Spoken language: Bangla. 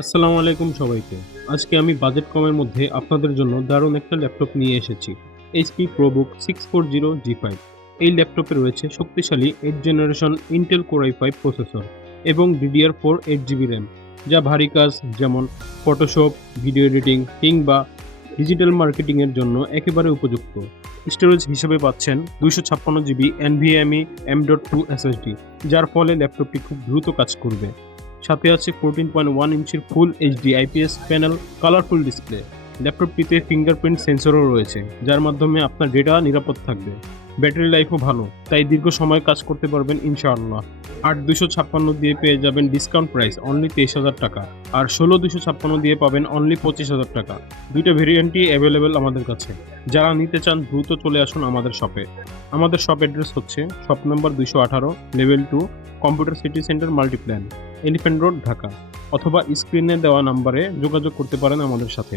আসসালামু আলাইকুম সবাইকে। আজকে আমি বাজেট কমের মধ্যে আপনাদের জন্য দারুণ একটা ল্যাপটপ নিয়ে এসেছি। HP ProBook 640 G5। এই ল্যাপটপে রয়েছে শক্তিশালী 8th generation Intel Core i5 processor এবং DDR4 8GB RAM, যা ভারী কাজ যেমন ফটোশপ, ভিডিও এডিটিং কিংবা ডিজিটাল মার্কেটিং এর জন্য একেবারে উপযুক্ত। স্টোরেজ হিসেবে পাচ্ছেন 256GB NVMe M.2 SSD, যার ফলে ল্যাপটপটি খুব দ্রুত কাজ করবে। সাথে আছে 14.1 ইঞ্চির full HD IPS panel colourful display. ল্যাপটপটিতে ফিঙ্গারপ্রিন্ট সেন্সরও রয়েছে, যার মাধ্যমে আপনার ডেটা নিরাপদ থাকবে। ব্যাটারি লাইফও ভালো, তাই দীর্ঘ সময় কাজ করতে পারবেন ইনশাআল্লাহ। 8256 দিয়ে পেয়ে যাবেন ডিসকাউন্ট প্রাইস অনলি 23,000 টাকা, আর 16256 দিয়ে পাবেন অনলি 25,000 টাকা। দুইটা ভেরিয়েন্টই অ্যাভেলেবেল আমাদের কাছে। যারা নিতে চান দ্রুত চলে আসুন আমাদের শপে। আমাদের শপ অ্যাড্রেস হচ্ছে shop number 218, level 2, computer city centre Multiplan, elephant road, Dhaka. অথবা স্ক্রিনে দেওয়া নাম্বারে যোগাযোগ করতে পারেন আমাদের সাথে।